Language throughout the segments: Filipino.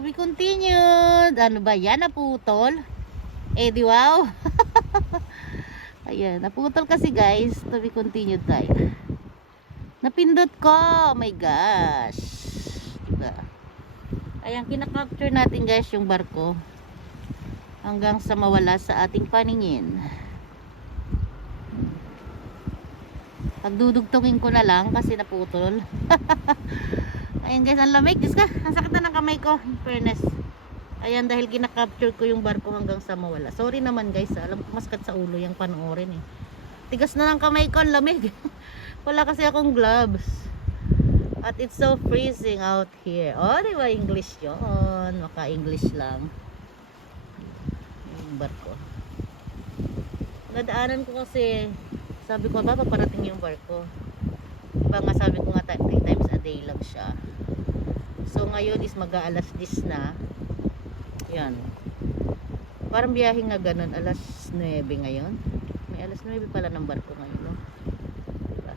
To be continued. Ano ba yan? Naputol? Eh di wow. Ayan, naputol kasi guys. To be continued tayo. Napindot ko. Oh my gosh. Diba? Ayan, kinakapture natin guys yung barko. Hanggang sa mawala sa ating paningin. Pagdudugtungin ko na lang kasi naputol. Ayan guys, ang lamig. Diyos ka, ang sakit na ng kamay ko. In fairness. Ayan, dahil kinakapture ko yung barko hanggang sa mawala. Sorry naman guys, alam ko maskat sa ulo yung panoorin eh. Tigas na ng kamay ko, ang lamig. Wala kasi akong gloves. At it's so freezing out here. Oh, di ba English yun? Maka-English lang. Yung barko. Nadaanan ko kasi, sabi ko ba, paparating yung barko. Diba nga sabi ko nga 3 times a day lang siya. So ngayon is mag-aalas 10 na. Yan. Parang biyahe nga ganun, alas 9 ngayon. May alas 9 pala ng barko ngayon, no? Diba?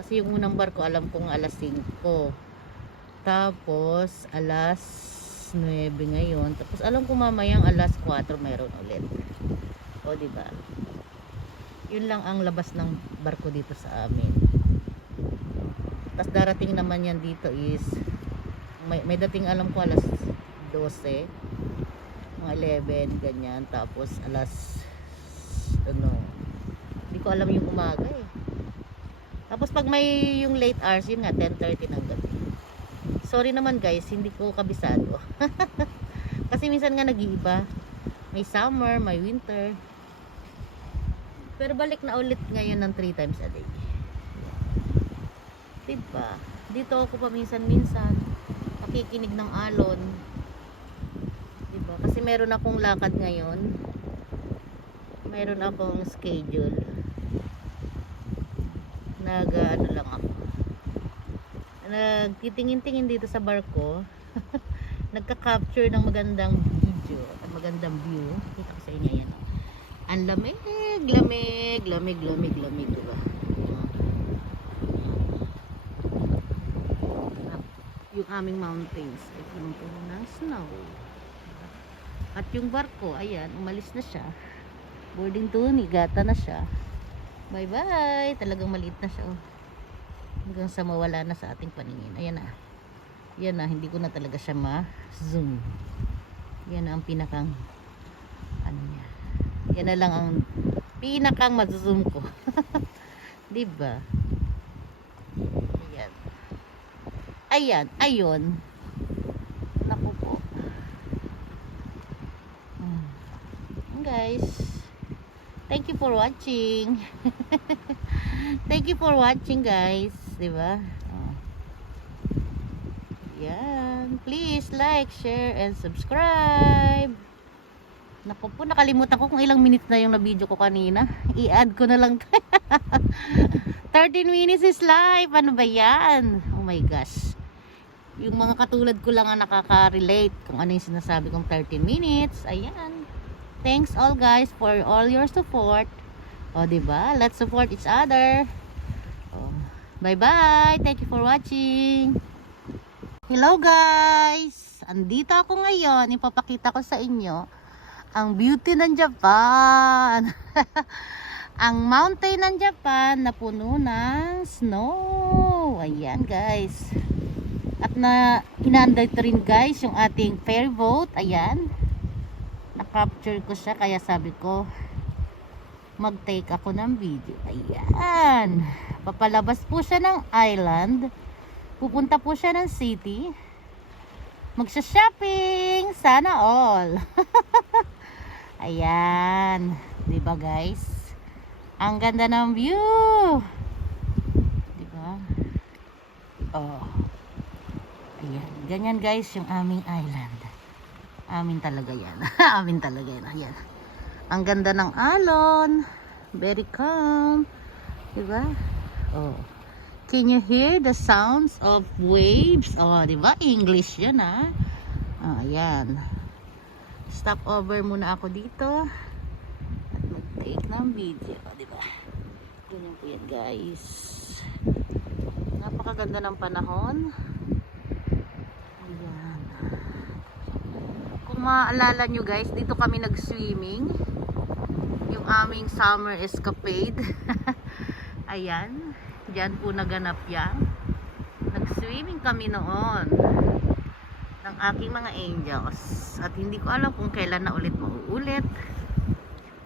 Kasi yung unang barko alam kong alas 5. Tapos alas 9 ngayon. Tapos alam ko mamayang alas 4 mayroon ulit. O diba? Yun lang ang labas ng barko dito sa amin. Tapos darating naman yan dito is may dating alam ko alas 12, mga 11 ganyan. Tapos alas hindi ko alam yung umaga eh. Tapos pag may yung late hours, yun nga 10:30 ng gabi. Sorry naman guys, hindi ko kabisado. Kasi minsan nga nag-iiba. May summer, may winter. Pero balik na ulit ngayon ng 3 times a day. Diba? Dito ako paminsan-minsan nakikinig ng alon. Diba? Kasi meron akong lakad ngayon. Meron akong schedule. Ano lang ako. Nagtitingin-tingin dito sa barko. Nagka-capture ng magandang video at magandang view. Kita ko sa inyo yan. Ang lamig, lamig, lamig, lamig, lamig, diba? Yung aming mountains ay puno ng snow. At yung barko, ayan, umalis na siya. Boarding to, nigata na siya. Bye bye. Talagang maliit na siya, oh. Hanggang sa mawala na sa ating paningin. Ayan na. Yan na, hindi ko na talaga siya ma-zoom. Yan na ang pinakang ano niya. Yan na lang ang pinakang ma-zoom ko. Diba? Ayan. Ayan, ayun. Naku po. Guys, thank you for watching. Thank you for watching guys, diba? Yan, please like, share, and subscribe. Naku po, nakalimutan ko kung ilang minutes na yung na-video ko kanina. I-add ko na lang. 13 minutes is live. Ano ba yan? Oh my gosh. Yung mga katulad ko lang ang nakaka-relate kung ano yung sinasabi kong 13 minutes. Ayan. Thanks all guys for all your support. O diba? Let's support each other. Bye bye. Thank you for watching. Hello guys. Andito ako ngayon. Ipapakita ko sa inyo ang beauty ng Japan. Ang mountain ng Japan na puno ng snow. Ayan guys. At inandar rin guys yung ating ferry boat. Ayan. Na-capture ko siya kaya sabi ko mag-take ako ng video. Ayan. Papalabas po siya ng island. Pupunta po siya ng city. Magsha-shopping. Sana all. Ayan. Diba guys? Ang ganda ng view. Diba? Oh. Ayan. Ganyan guys yung aming island. Amin talaga yan. Amin talaga yan. Ayan. Ang ganda ng alon. Very calm. Diba? Oh. Can you hear the sounds of waves? Oh, diba? English yun, ha? Oh, ayan. Stop over muna ako dito. At mag-take ng video. Oh, diba? Ganyan po yan, guys. Napakaganda ng panahon. Ayan. Kung maaalala nyo guys, dito kami nag-swimming. Yung aming summer escapade. Ayan. Diyan po naganap yan. Nag-swimming kami noon ng aking mga angels. At hindi ko alam kung kailan na ulit mauulit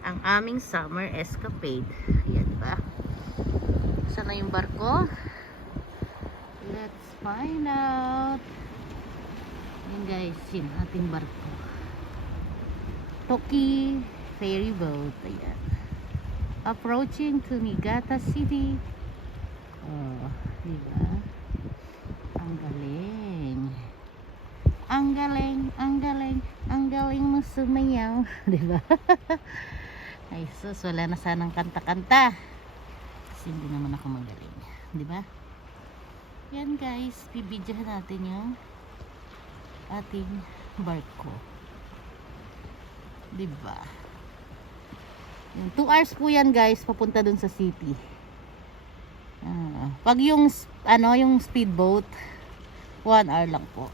ang aming summer escapade. Ayan, diba? Saan na yung barko? Let's find out. Ayan guys, yung ating barko. Toki ferry boat. Ayan. Approaching to Niigata City. Oh, diba? Ang galing. Ang galing, ang galing, ang galing mo sumayaw. Diba? Ay sus, wala na sanang kanta-kanta. Kasi hindi naman ako magaling. Diba? Yan guys, bibidyohan natin yung ating barko. Diba? Yung 2 hours po yan guys, papunta dun sa city. Pag yung yung speedboat 1 hour lang po.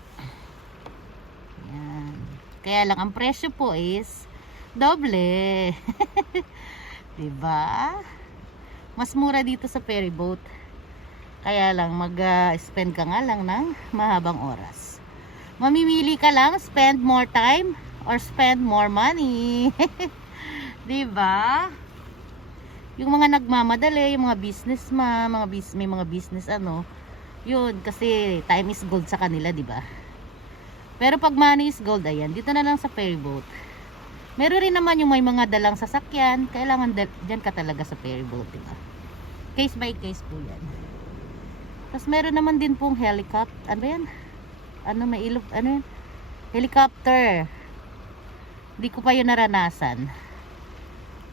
Yan. Kaya lang ang presyo po is doble. Diba? Mas mura dito sa ferry boat. Kaya lang mag-spend ka nga lang ng mahabang oras. Mamimili ka lang, spend more time or spend more money. Diba? Yung mga nagmamadali, yung mga businessman, may mga business yun, kasi time is gold sa kanila, diba? Pero pag money is gold, ayan, dito na lang sa ferry boat. Meron rin naman yung may mga dalang sasakyan, kailangan dyan ka talaga sa ferry boat, diba? Case by case po yan. Tapos meron naman din pong helicopter, ano yan? May ilog, yan? Helicopter. Hindi ko pa yun naranasan.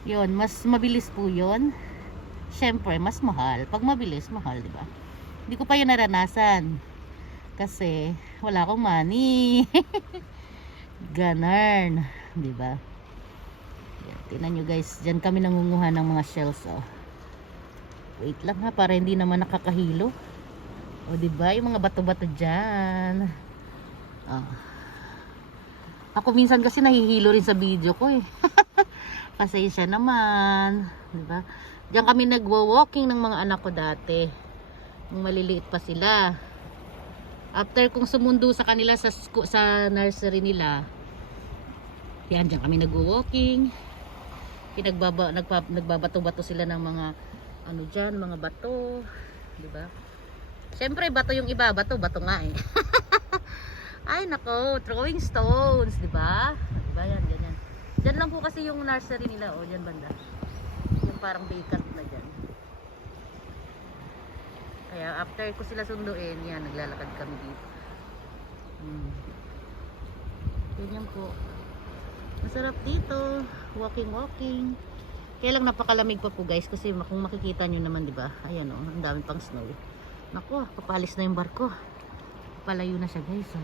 Yun, mas mabilis po yun. Syempre, mas mahal. Pag mabilis, mahal, diba? Hindi ko pa yun naranasan. Kasi, wala akong money. Ganarn. Diba? Yan, tingnan nyo guys. Diyan kami nangunguha ng mga shells, oh. Wait lang ha, para hindi naman nakakahilo. O diba, yung mga bato-bato dyan. Oh. Ako minsan kasi nahihilo rin sa video ko eh. Pasensya naman, diba? Diyan kami nagwo-walking ng mga anak ko dati. Nung maliliit pa sila. After kung sumundo sa kanila sa nursery nila, yan, diyan kami nagwo-walking. Nagbabato-bato sila ng mga dyan, mga bato, diba? Siyempre, bato yung iba, bato nga eh. Ay nako, throwing stones, diba? Diba yan, ganyan. Diyan lang po kasi yung nursery nila, o dyan banda. Yung parang vacant na dyan. Kaya after ko sila sunduin, yan, naglalakad kami dito. Ganyan po. Masarap dito, walking. Kaya lang napakalamig pa po guys, kasi kung makikita nyo naman, diba? Ayan o, ang dami pang snow. Nako, papalis na yung barko. Palayo na siya guys, o.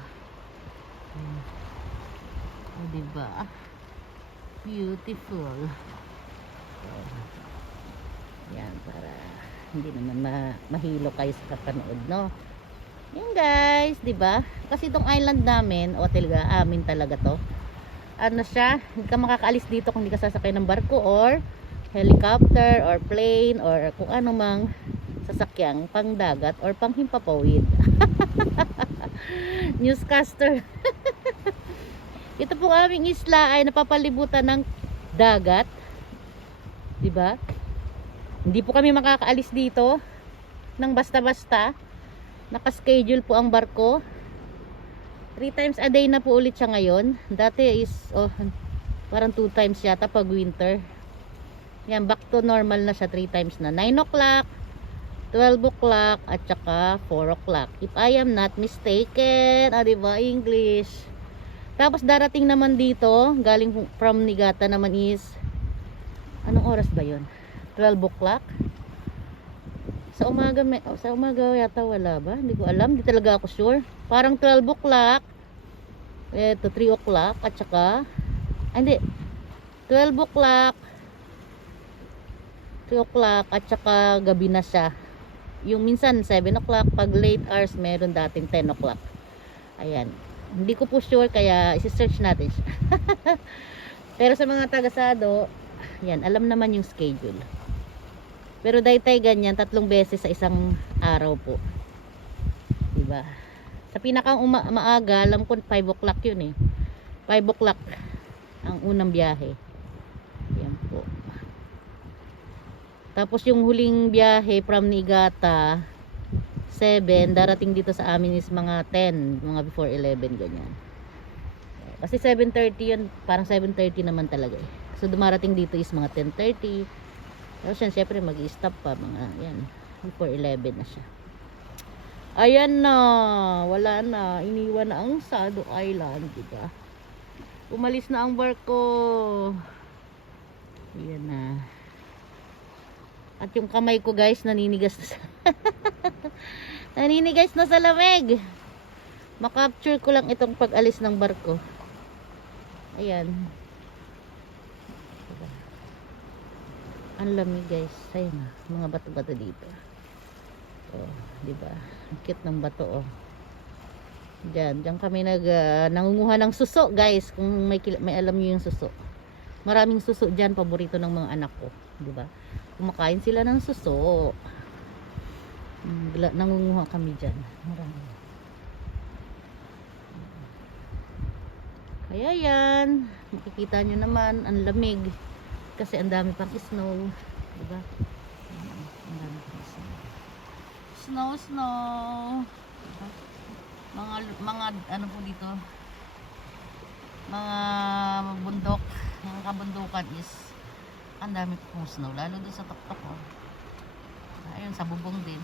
O diba? Beautiful. Yan, para hindi naman mahilo kayo sa kapanood, no? Yan guys, diba? Kasi itong island namin, o talaga, amin talaga to. Ano siya, hindi ka makakaalis dito kung hindi ka sasakay ng barko or helicopter or plane or kung ano mang sasakyang pang dagat or pang himpapawid. Newscaster. Ito po aming isla ay napapalibutan ng dagat. Diba? Hindi po kami makakaalis dito ng basta-basta. Naka-schedule po ang barko. 3 times a day na po ulit siya ngayon. Dati is parang 2 times yata pag winter. Yan, back to normal na siya, 3 times na. 9 o'clock, 12 o'clock, at saka 4 o'clock. If I am not mistaken. Diba? English. Tapos darating naman dito, galing from Niigata naman is, anong oras ba yun? 12 o'clock? Sa umaga yata wala ba? Hindi ko alam, hindi talaga ako sure. Parang 12 o'clock, eto 3 o'clock, at saka, hindi, 12 o'clock, 3 o'clock, at saka gabi na siya. Yung minsan 7 o'clock, pag late hours, meron dating 10 o'clock. Ayan. Hindi ko po sure kaya isi-search natin siya. Pero sa mga taga-Sado, yan, alam naman yung schedule. Pero daytay ganyan, 3 beses sa isang araw po. Diba? Sa pinakang maaga, alam ko 5 o'clock yun eh. 5 o'clock ang unang biyahe. Yan po. Tapos yung huling biyahe from Niigata, 7, darating dito sa amin is mga 10, mga before 11 ganyan. Kasi 7:30 yun, parang 7:30 naman talaga eh. So dumarating dito is mga 10:30. Tapos yan, syempre mag-i-stop pa mga yan, before 11 na siya. Ayan na, wala na, iniwan na ang Sado Island, diba? Umalis na ang barko. Ayan na. At yung kamay ko guys, naninigas na sa naninigas na sa lamig. Makapture ko lang itong pag-alis ng barko. Ayan. Ang lamig guys. Ayan na, mga bato-bato dito. Oh, diba? Ang cute ng bato oh. Diyan kami nangunguha ng suso guys. Kung may alam niyo yung suso. Maraming suso diyan, paborito ng mga anak ko, diba? Kumakain sila ng suso. Nangunguha kami diyan. Marami. Kaya yan, makikita nyo naman ang lamig kasi ang dami pang snow, diba? Ang dami pang snow. Snow. Mga ano po dito, mga bundok, mga kabundukan is ang dami pong snow, lalo doon sa tuktok oh. Ayun, sa bubong din.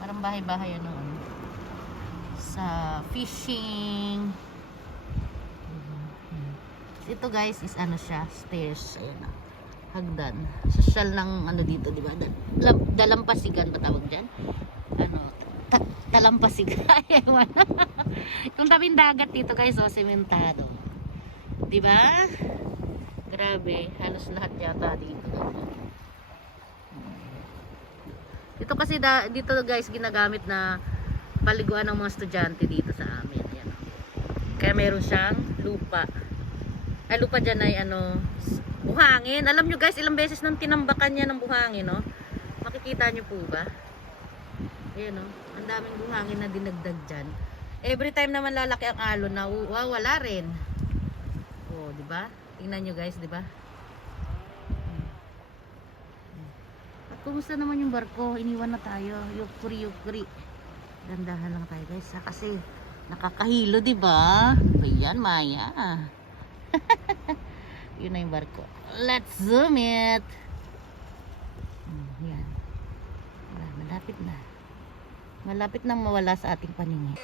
Parang bahay-bahay ano, sa fishing. Ito guys is ano siya, stairs. Ayan na, hagdan. Social ng ano dito, diba? Dalampasigan ba tawag dyan? Ano, dalampasigan. Ewan. Yung tabing dagat dito guys, oh, sementado. Diba? Grabe, halos lahat yata dito. Dito kasi dito guys ginagamit na paliguan ng mga estudyante dito sa amin. Ayan. Kaya meron siyang lupa. Ay, lupa dyan ay ano, buhangin. Alam nyo guys, ilang beses nang tinambakan niya ng buhangin, no? Makikita nyo po ba? Ayan, no? Ang daming buhangin na dinagdag dyan. Every time naman lalaki ang alon na, wala rin. Oh, di ba? Tingnan nyo guys, di ba? At kumusta naman yung barko? Iniwan na tayo. Yukri. Dandahan lang tayo guys, ha? Kasi nakakahilo, di ba? Ayan, Maya. Yun na yung barko. Let's zoom it. Yan. Malapit na. Malapit nang mawala sa ating paningin.